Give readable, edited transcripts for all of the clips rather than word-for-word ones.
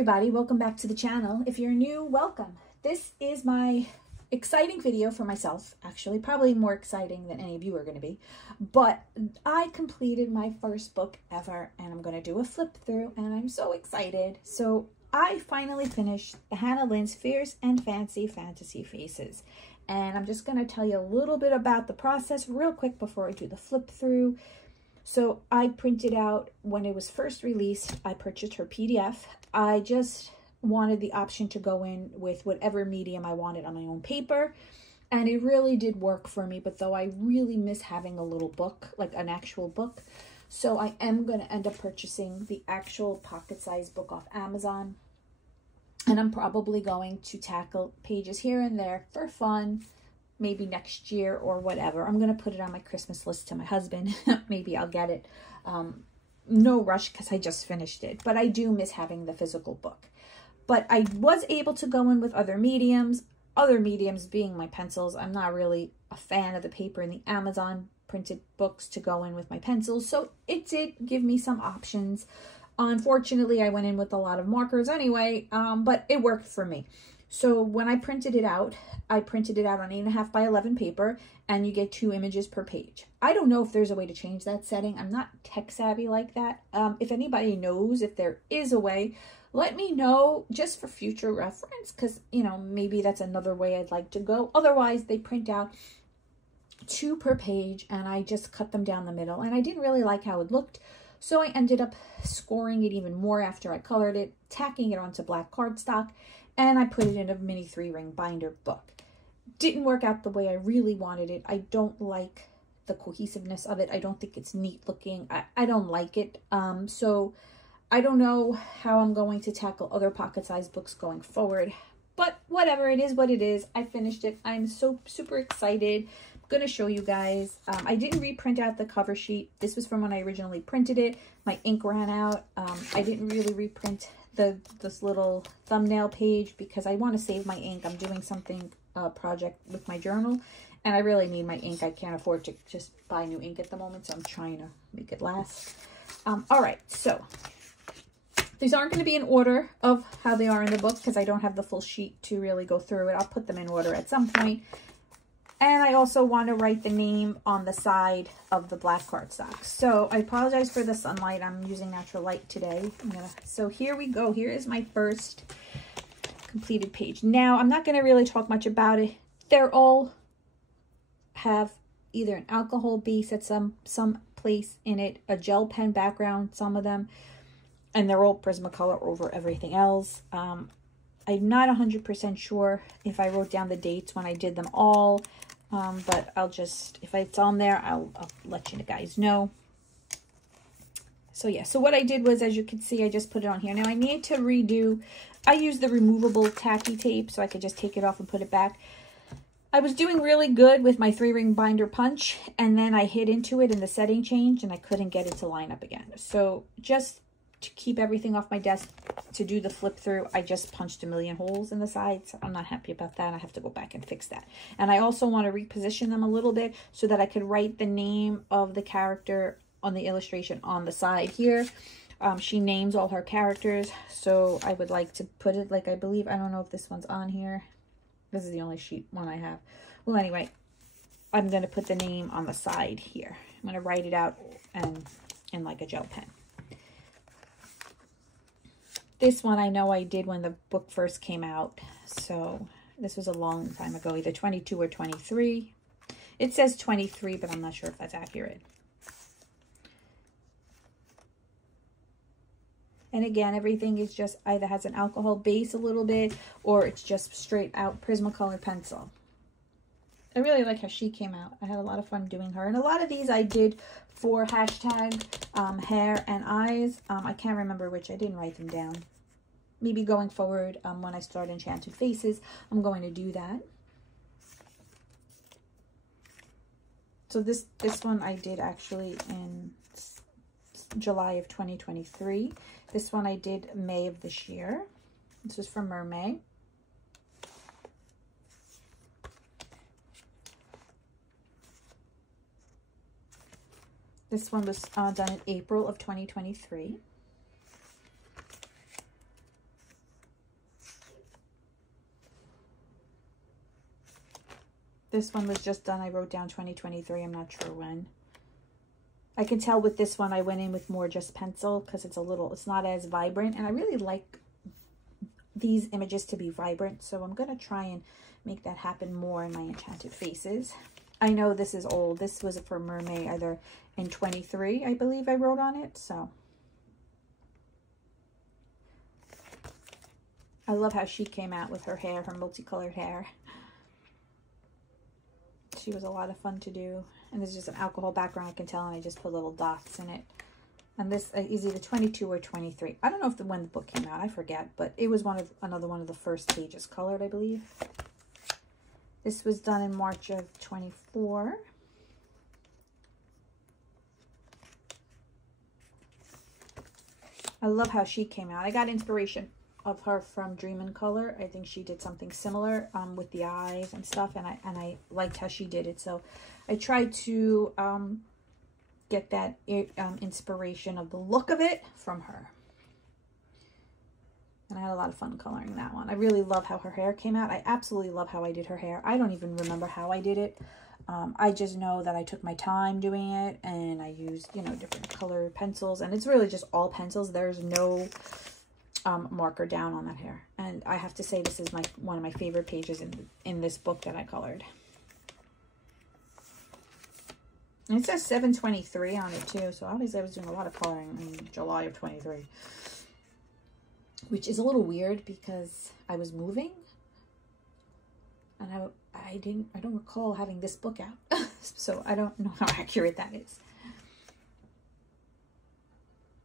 everybody, welcome back to the channel. If you're new, welcome. This is my exciting video for myself, actually, probably more exciting than any of you are going to be, but I completed my first book ever and I'm going to do a flip through and I'm so excited. So I finally finished Hannah Lynn's Fierce and Fancy Fantasy Faces, and I'm just going to tell you a little bit about the process real quick before I do the flip through. So I printed out, when it was first released, I purchased her PDF. I just wanted the option to go in with whatever medium I wanted on my own paper, and it really did work for me. But though I really miss having a little book, like an actual book, so I am going to end up purchasing the actual pocket-sized book off Amazon, and I'm probably going to tackle pages here and there for fun, maybe next year or whatever. I'm going to put it on my Christmas list to my husband. Maybe I'll get it. No rush because I just finished it, but I do miss having the physical book. But I was able to go in with other mediums being my pencils. I'm not really a fan of the paper in the Amazon printed books to go in with my pencils, so it did give me some options. Unfortunately, I went in with a lot of markers anyway, but it worked for me. So when I printed it out, I printed it out on 8.5 by 11 paper, and you get 2 images per page. I don't know if there's a way to change that setting. I'm not tech savvy like that. If anybody knows if there is a way, let me know just for future reference, because, you know, maybe that's another way I'd like to go. Otherwise, they print out 2 per page, and I just cut them down the middle, and I didn't really like how it looked. So I ended up scoring it even more after I colored it, tacking it onto black cardstock, and I put it in a mini 3-ring binder book. Didn't work out the way I really wanted it. I don't like the cohesiveness of it. I don't think it's neat looking. I don't like it. So I don't know how I'm going to tackle other pocket-sized books going forward. But whatever, it is what it is. I finished it. I'm so super excited. I'm going to show you guys. I didn't reprint out the cover sheet. This was from when I originally printed it. My ink ran out. I didn't really reprint this little thumbnail page because I want to save my ink. I'm doing something project with my journal, and I really need my ink. I can't afford to just buy new ink at the moment, so I'm trying to make it last. All right, so these aren't going to be in order of how they are in the book because I don't have the full sheet to really go through it. I'll put them in order at some point. And I also want to write the name on the side of the black cardstock. So I apologize for the sunlight. I'm using natural light today. So here we go. Here is my first completed page. Now, I'm not going to really talk much about it. They're all have either an alcohol base at some place in it, a gel pen background, some of them, and they're all Prismacolor over everything else. I'm not 100% sure if I wrote down the dates when I did them all, but I'll just, if it's on there, I'll let you guys know. So yeah, so what I did was, as you can see, I just put it on here. Now I need to redo, I used the removable tacky tape so I could just take it off and put it back. I was doing really good with my 3-ring binder punch, and then I hit into it and the setting changed and I couldn't get it to line up again. So just to keep everything off my desk to do the flip through, I just punched a million holes in the sides. I'm not happy about that. I have to go back and fix that. And I also want to reposition them a little bit so that I could write the name of the character on the illustration on the side here. She names all her characters, so I would like to put it like, I believe, I don't know if this one's on here. This is the only sheet one I have. Well, anyway, I'm going to put the name on the side here. I'm going to write it out and in like a gel pen. This one I know I did when the book first came out, so this was a long time ago, either 22 or 23. It says 23, but I'm not sure if that's accurate. And again, everything is just either has an alcohol base a little bit, or it's just straight out Prismacolor pencil. I really like how she came out. I had a lot of fun doing her. And a lot of these I did for hashtag hair and eyes. I can't remember which. I didn't write them down. Maybe going forward, when I start Enchanted Faces, I'm going to do that. So this one I did actually in July of 2023. This one I did May of this year. This was from Mermaid. This one was done in April of 2023. This one was just done. I wrote down 2023. I'm not sure when. I can tell with this one I went in with more just pencil because it's not as vibrant. And I really like these images to be vibrant. So I'm going to try and make that happen more in my Enchanted Faces. I know this is old. This was for Mermaid either in 23, I believe I wrote on it. So I love how she came out with her hair, her multicolored hair. She was a lot of fun to do. And this is just an alcohol background, I can tell, and I just put little dots in it. And this is either 22 or 23. I don't know if when the book came out, I forget, but it was another one of the first pages colored, I believe. This was done in March of 24. I love how she came out. I got inspiration of her from Dream in Color. I think she did something similar with the eyes and stuff, and I liked how she did it. So I tried to get that inspiration of the look of it from her. And I had a lot of fun coloring that one. I really love how her hair came out. I absolutely love how I did her hair. I don't even remember how I did it. I just know that I took my time doing it, and I used, you know, different color pencils. And it's really just all pencils. There's no marker down on that hair. And I have to say this is one of my favorite pages in this book that I colored. And it says 7/23 on it too. So obviously I was doing a lot of coloring in July of 23. Which is a little weird because I was moving, and I don't recall having this book out. So I don't know how accurate that is.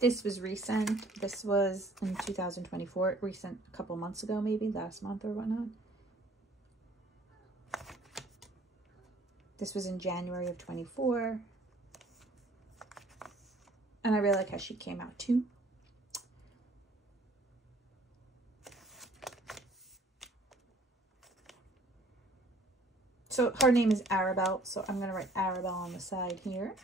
This was recent. This was in 2024, recent, a couple months ago, maybe last month or whatnot. This was in January of 24. And I really like how she came out too. So her name is Arabelle, so I'm going to write Arabelle on the side here.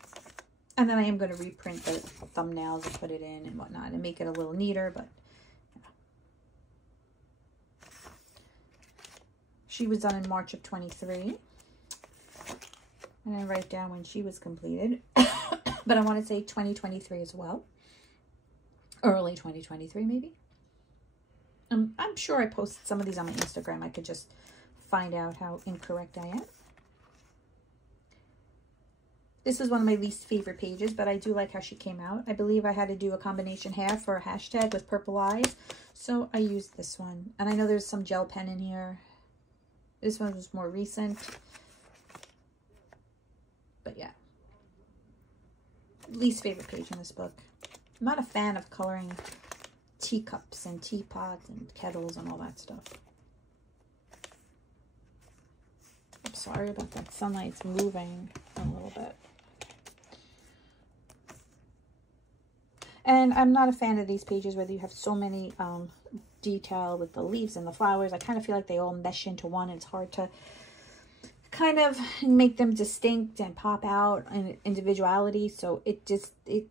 And then I am going to reprint the thumbnails and put it in and whatnot and make it a little neater, but yeah. She was done in March of 23. And I write down when she was completed. But I want to say 2023 as well. Early 2023 maybe. I'm sure I posted some of these on my Instagram. I could just find out how incorrect I am. This is one of my least favorite pages, but I do like how she came out. I believe I had to do a combination hair for a hashtag with purple eyes, so I used this one. And I know there's some gel pen in here. This one was more recent. But yeah. Least favorite page in this book. I'm not a fan of coloring teacups and teapots and kettles and all that stuff. I'm sorry about that. Sunlight's moving a little bit. And I'm not a fan of these pages where you have so many detail with the leaves and the flowers. I kind of feel like they all mesh into one, and it's hard to kind of make them distinct and pop out in individuality. So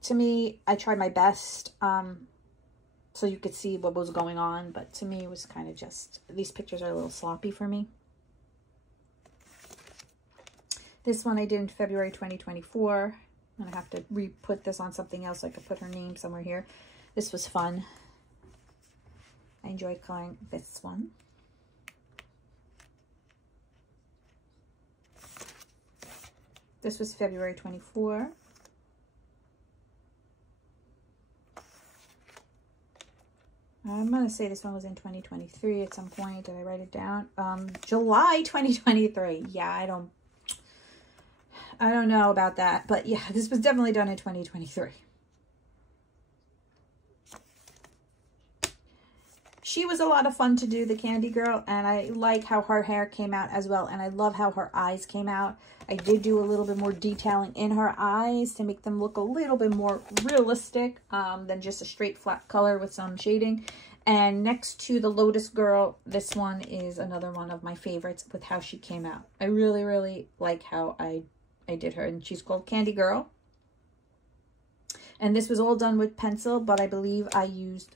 to me, I tried my best so you could see what was going on, but to me it was kind of just, these pictures are a little sloppy for me. This one I did in February 2024. I'm gonna have to re-put this on something else so I could put her name somewhere here. This was fun. I enjoyed coloring this one. This was February 24. I'm going to say this one was in 2023 at some point. Did I write it down? July 2023. Yeah, I don't know about that. But yeah, this was definitely done in 2023. She was a lot of fun to do, the Candy Girl, and I like how her hair came out as well, and I love how her eyes came out. I did do a little bit more detailing in her eyes to make them look a little bit more realistic than just a straight flat color with some shading. And next to the Lotus Girl, this one is another one of my favorites with how she came out. I really, really like how I did her, and she's called Candy Girl. And this was all done with pencil, but I believe I used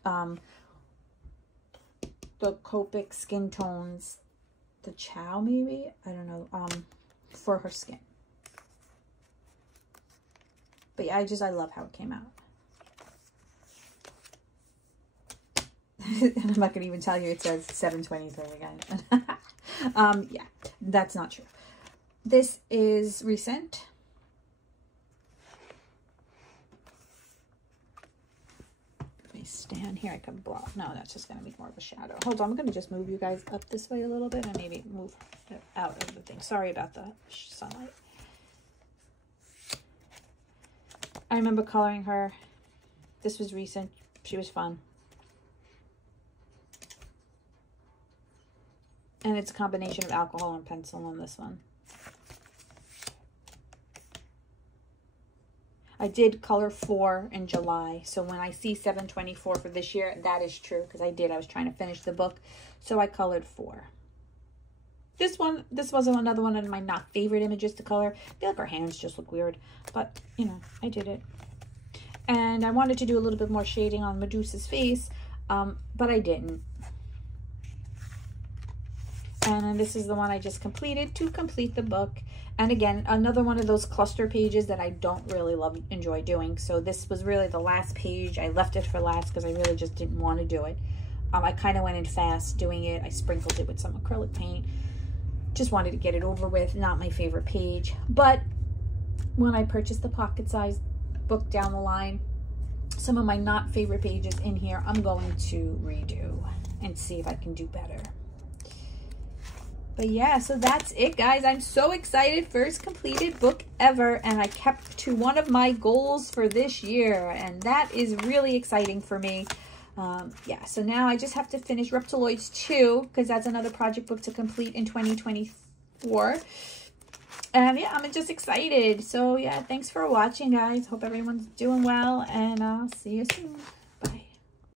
the Copic Skin Tones, the Chow maybe? I don't know. for her skin. But yeah, I love how it came out. And I'm not going to even tell you it says 723 again. Yeah, that's not true. This is recent. Let me stand here. I can block. No, that's just going to be more of a shadow. Hold on. I'm going to just move you guys up this way a little bit and maybe move it out of the thing. Sorry about the sunlight. I remember coloring her. This was recent. She was fun. And it's a combination of alcohol and pencil on this one. I did color 4 in July. So when I see 724 for this year, that is true. Because I was trying to finish the book. So I colored 4. This wasn't another one of my not favorite images to color. I feel like her hands just look weird. But, you know, I did it. And I wanted to do a little bit more shading on Medusa's face. But I didn't. And then this is the one I just completed to complete the book. And again, another one of those cluster pages that I don't really enjoy doing. So this was really the last page. I left it for last because I really just didn't want to do it. I kind of went in fast doing it. I sprinkled it with some acrylic paint. Just wanted to get it over with. Not my favorite page. But when I purchased the pocket-sized book down the line, some of my not favorite pages in here, I'm going to redo and see if I can do better. But yeah, so that's it, guys. I'm so excited. First completed book ever. And I kept to one of my goals for this year. And that is really exciting for me. Yeah, so now I just have to finish Reptiloids 2. Because that's another project book to complete in 2024. And yeah, I'm just excited. So yeah, thanks for watching, guys. Hope everyone's doing well. And I'll see you soon.